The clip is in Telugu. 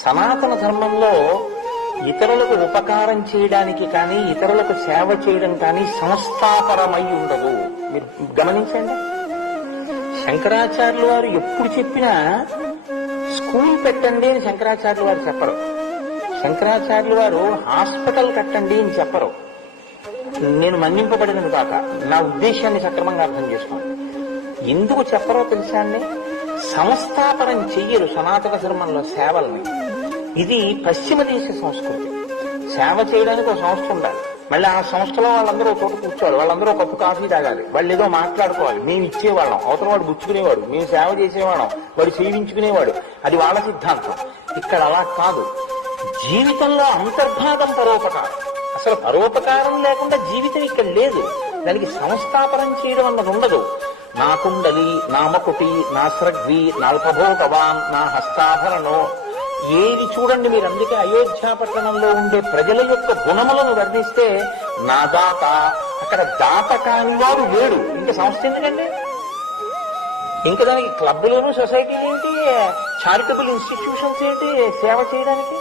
సనాతన ధర్మంలో ఇతరులకు ఉపకారం చేయడానికి కానీ ఇతరులకు సేవ చేయడం కానీ సంస్థాపరమై ఉండదు. మీరు గమనించండి, శంకరాచార్యులు వారు ఎప్పుడు చెప్పినా స్కూల్ పెట్టండి అని శంకరాచార్యులు వారు చెప్పరు. శంకరాచార్యులు వారు హాస్పిటల్ కట్టండి అని చెప్పరు. నేను మన్నింపబడినది కాక నా ఉద్దేశాన్ని సక్రమంగా అర్థం చేసుకోండి. ఎందుకు చెప్పరో తెలుసా అండి? సంస్థాపనం చెయ్యరు సనాతన ధర్మంలో సేవల్ని. ఇది పశ్చిమ దేశ సంస్కృతి. సేవ చేయడానికి ఒక సంస్థ ఉండాలి, మళ్ళీ ఆ సంస్థలో వాళ్ళందరూ ఒక చోట కూర్చోవాలి, వాళ్ళందరూ ఒక కప్పు కాఫీ తాగాలి, వాళ్ళు ఏదో మాట్లాడుకోవాలి. మేము ఇచ్చేవాళ్ళం, అవతల వాడు పుచ్చుకునేవాడు, మేము సేవ చేసేవాళ్ళం, వాడు సేవించుకునేవాడు. అది వాళ్ళ సిద్ధాంతం. ఇక్కడ అలా కాదు. జీవితంలో అంతర్భాగం పరోపకారం. అసలు పరోపకారం లేకుండా జీవితం ఇక్కడ లేదు. దానికి సంస్థాపనం చేయడం అన్నది ఉండదు. నా కుండలి, నా మకుటి, నా స్రగ్వి, నాల్పభోగవాన్, నా హస్తాభరణో, ఏది చూడండి మీరు. అందుకే అయోధ్య పట్టణంలో ఉండే ప్రజల యొక్క గుణములను వర్ణిస్తే నా దాత, అక్కడ దాత కాని వాడు లేడు. ఇంకా సంస్థ ఎందుకండి? ఇంకా దానికి క్లబ్లోను సొసైటీలు ఏంటి, చారిటబుల్ ఇన్స్టిట్యూషన్స్ ఏంటి సేవ చేయడానికి?